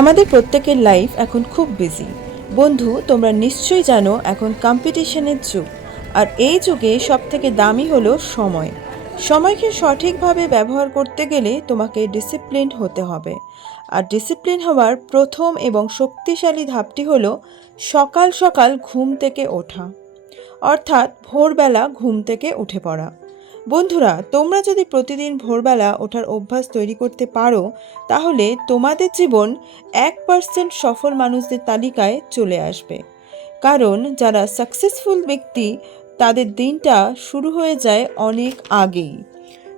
আমাদের প্রত্যেকের লাইফ এখন খুব বিজি বন্ধু, তোমরা নিশ্চয়ই জানো এখন কম্পিটিশনের যুগ, আর এই যুগে সব থেকে দামি হলো সময়। সময়কে সঠিকভাবে ব্যবহার করতে গেলে তোমাকে ডিসিপ্লিন হতে হবে। আর ডিসিপ্লিন হওয়ার প্রথম এবং শক্তিশালী ধাপটি হলো সকাল সকাল ঘুম থেকে ওঠা, অর্থাৎ ভোরবেলা ঘুম থেকে উঠে পড়া। বন্ধুরা, তোমরা যদি প্রতিদিন ভোরবেলা ওঠার অভ্যাস তৈরি করতে পারো, তাহলে তোমাদের জীবন এক পার্সেন্ট সফল মানুষদের তালিকায় চলে আসবে। কারণ যারা সাকসেসফুল ব্যক্তি, তাদের দিনটা শুরু হয়ে যায় অনেক আগেই।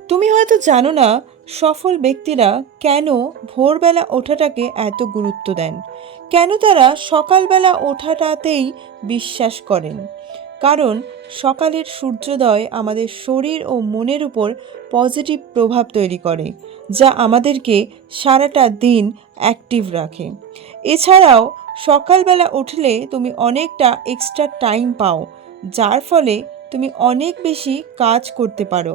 তুমি হয়তো জানো না, সফল ব্যক্তিরা কেন ভোরবেলা ওঠাটাকে এত গুরুত্ব দেন? কেন তারা সকালবেলা ওঠাটাতেই বিশ্বাস করেন? কারণ সকালের সূর্যোদয় আমাদের শরীর ও মনের উপর পজিটিভ প্রভাব তৈরি করে, যা আমাদেরকে সারাটা দিন অ্যাক্টিভ রাখে। এছাড়াও, সকালবেলা উঠলে তুমি অনেকটা এক্সট্রা টাইম পাও, যার ফলে তুমি অনেক বেশি কাজ করতে পারো।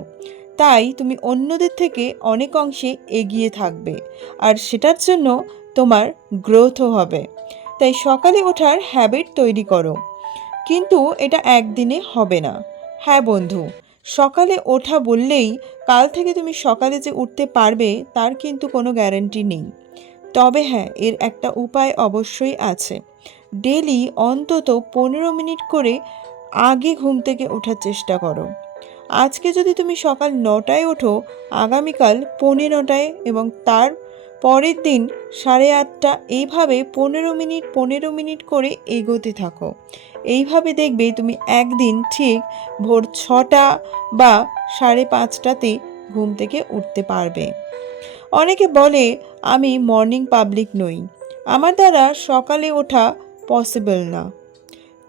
তাই তুমি অন্যদের থেকে অনেক অংশে এগিয়ে থাকবে, আর সেটার জন্য তোমার গ্রোথও হবে। তাই সকালে ওঠার হ্যাবিট তৈরি করো। কিন্তু এটা একদিনে হবে না। হ্যাঁ বন্ধু, সকালে ওঠা বললেই কাল থেকে তুমি সকালে যে উঠতে পারবে তার কিন্তু কোনো গ্যারান্টি নেই। তবে হ্যাঁ এর একটা উপায় অবশ্যই আছে। ডেলি অন্তত পনেরো মিনিট করে আগে ঘুম থেকে ওঠার চেষ্টা করো। আজকে যদি তুমি সকাল নটায় ওঠো, আগামীকাল পনেরোটায় এবং তার পরের দিন সাড়ে আটটা, এইভাবে পনেরো মিনিট পনেরো মিনিট করে এগোতে থাকো। এইভাবে দেখবে তুমি একদিন ঠিক ভোর ছটা বা সাড়ে পাঁচটাতে ঘুম থেকে উঠতে পারবে। অনেকে বলে, আমি মর্নিং পাবলিক নই। আমার দ্বারা সকালে ওঠা পসিবল না।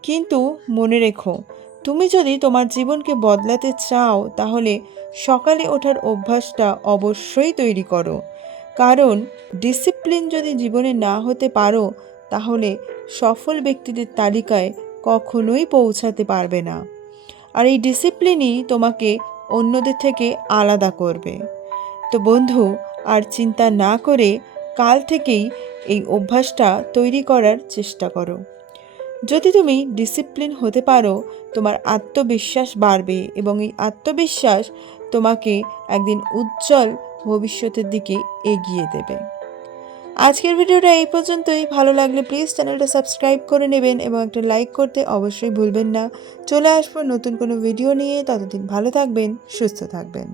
কিন্তু মনে রেখো, তুমি যদি তোমার জীবনকে বদলাতে চাও, তাহলে সকালে ওঠার অভ্যাসটা অবশ্যই তৈরি করো। কারণ ডিসিপ্লিন যদি জীবনে না হতে পারো, তাহলে সফল ব্যক্তিদের তালিকায় কখনোই পৌঁছাতে পারবে না। আর এই ডিসিপ্লিনই তোমাকে অন্যদের থেকে আলাদা করবে। তো বন্ধু, আর চিন্তা না করে কাল থেকেই এই অভ্যাসটা তৈরি করার চেষ্টা করো। যদি তুমি ডিসিপ্লিন হতে পারো, তোমার আত্মবিশ্বাস বাড়বে এবং এই আত্মবিশ্বাস তোমাকে একদিন উজ্জ্বল ভবিষ্যতের দিকে এগিয়ে দেবে। আজকের ভিডিওটা এই পর্যন্তই। ভালো লাগলে প্লিজ চ্যানেলটা সাবস্ক্রাইব করে নেবেন এবং একটা লাইক করতে অবশ্যই ভুলবেন না। চলে আসব নতুন কোনো ভিডিও নিয়ে। ততদিন ভালো থাকবেন, সুস্থ থাকবেন।